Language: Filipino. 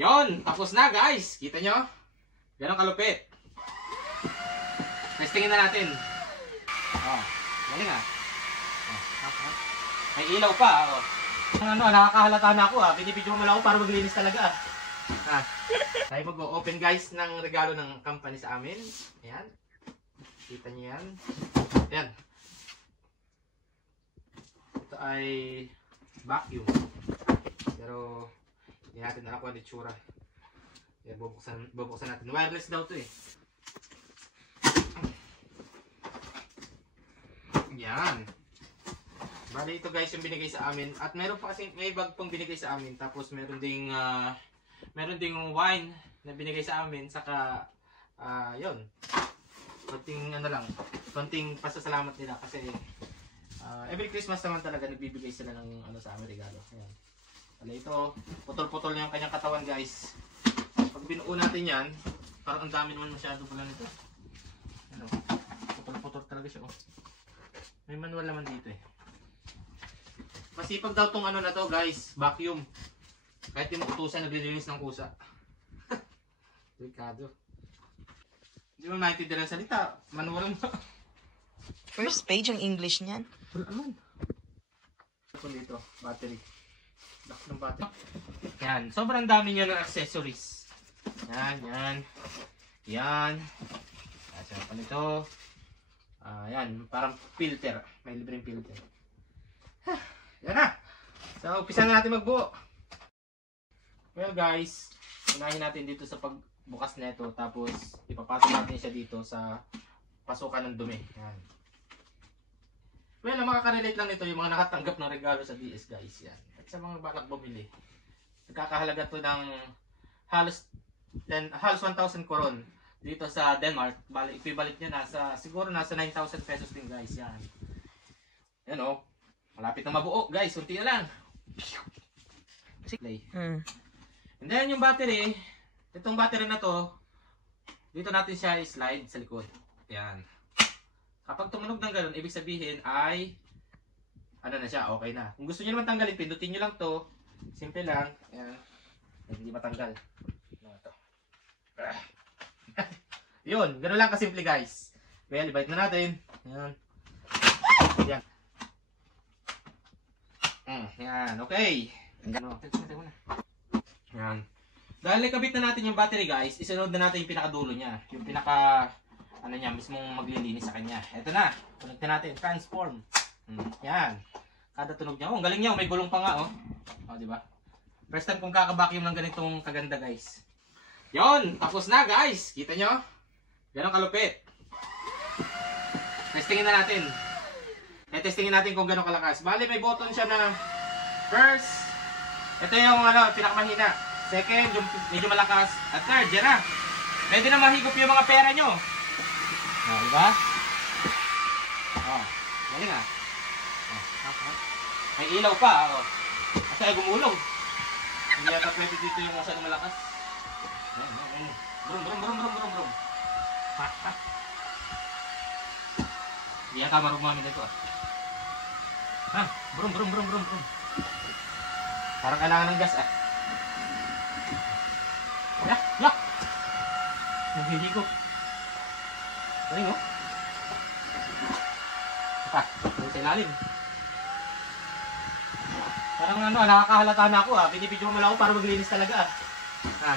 Yon, tapos na guys. Kita nyo? Ganon kalupit. Testingin na natin. Oh, galing ah. Oh, may ilaw pa. Oh. Nakakahalata na ako ah. Binibidyo mo lang ako para maglinis talaga ah. Tayo mag-open guys ng regalo ng company sa amin. Ayan. Kita nyo yan. Ayan. Ito ay vacuum. Pero hindi natin alam kung ano itsura. Ayan, bubuksan natin. Wireless daw to eh. Yan. Bali ito guys yung binigay sa amin. At meron pa kasi may bag pang binigay sa amin. Tapos meron ding wine na binigay sa amin. Saka yun. Konting ano lang. Konting pasasalamat nila kasi every Christmas naman talaga nagbibigay sila ng ano sa amin regalo. Ayan. Bali ito, putol-putol yung kanyang katawan guys. Pag binuo natin yan, parang ang dami naman masyado pala nito. Ano? Putol-putol talaga siya oh. May manual naman dito eh. Masipag daw tong ano na to guys, vacuum. Kahit yung utusan naglilinis ng kusa. Delikado. Hindi mo maintindihan ang salita. Manual mo. First page ang English niyan. Wala naman. Ito dito, battery. Lock ng battery. Yan, sobrang dami niya ng accessories. Yan, yan. Yan. Kasi pa nito. Yan, parang filter. May libreng filter. Yan na. So, umpisa na natin magbuo. Well guys, unahin natin dito sa pagbukas nito. Tapos, ipapasok natin siya dito sa pasukan ng dumi. Yan. Well, ang makaka-relate lang nito yung mga nakatanggap ng regalo sa DS guys. Yan. At sa mga balak bumili. Nagkakahalaga to ng halos 1,000 koron. Dito sa Denmark, bali equivalent niya siguro nasa 9,000 pesos din guys. Yan. Yan oh. Malapit na mabuo guys, unti na lang. Play. And then yung battery, itong battery na to, dito natin siya i-slide sa likod. Yan. Kapag tumunog ng ganun, ibig sabihin ay ano na siya, okay na. Kung gusto niyo naman tanggalin, pindutin niyo lang to. Simple lang. Yan. Hindi matanggal. Ano to? Yun, gano'n lang kasimple guys. Well, ibalik na natin. Yan. Yan. Yan, okay. Yan. Dahil nakabit na natin yung battery guys, isunod na natin yung pinakadulo niya. Yung pinaka, ano niya, mismong maglilinis sa kanya. Ito na, connect na natin, transform. Yan. Kada tunog niya, oh, ang galing niya, may gulong pa nga, oh. Oh, di ba? First time kong kakabacuum ng ganitong kaganda guys. Yon, tapos na guys. Kita nyo? Ganon kalupit. Testingin na natin. Testingin natin kung gano'ng kalakas. Bali, may button siya na first. Ito yung ano, pinakamahina. Second, yung medyo malakas. At third, yan na. Pwede na mahigop yung mga pera nyo. O, diba? O, galing ah. May ilaw pa. O. Kasi ay gumulong. Hindi yata pwede dito yung masyadong malakas. Brum, brum, brum, brum, brum, brum. Hindi yata marumangin ito ah. Ha? Brum, brum, brum, brum, brum. Parang kailangan ng gas ah. Yak! Yak! Naghihigop. Galing oh. Pa, sa ilalim. Parang ano, nakakahalata na ako ah. Binibidyo mo lang ako para maglinis talaga ah. Ha?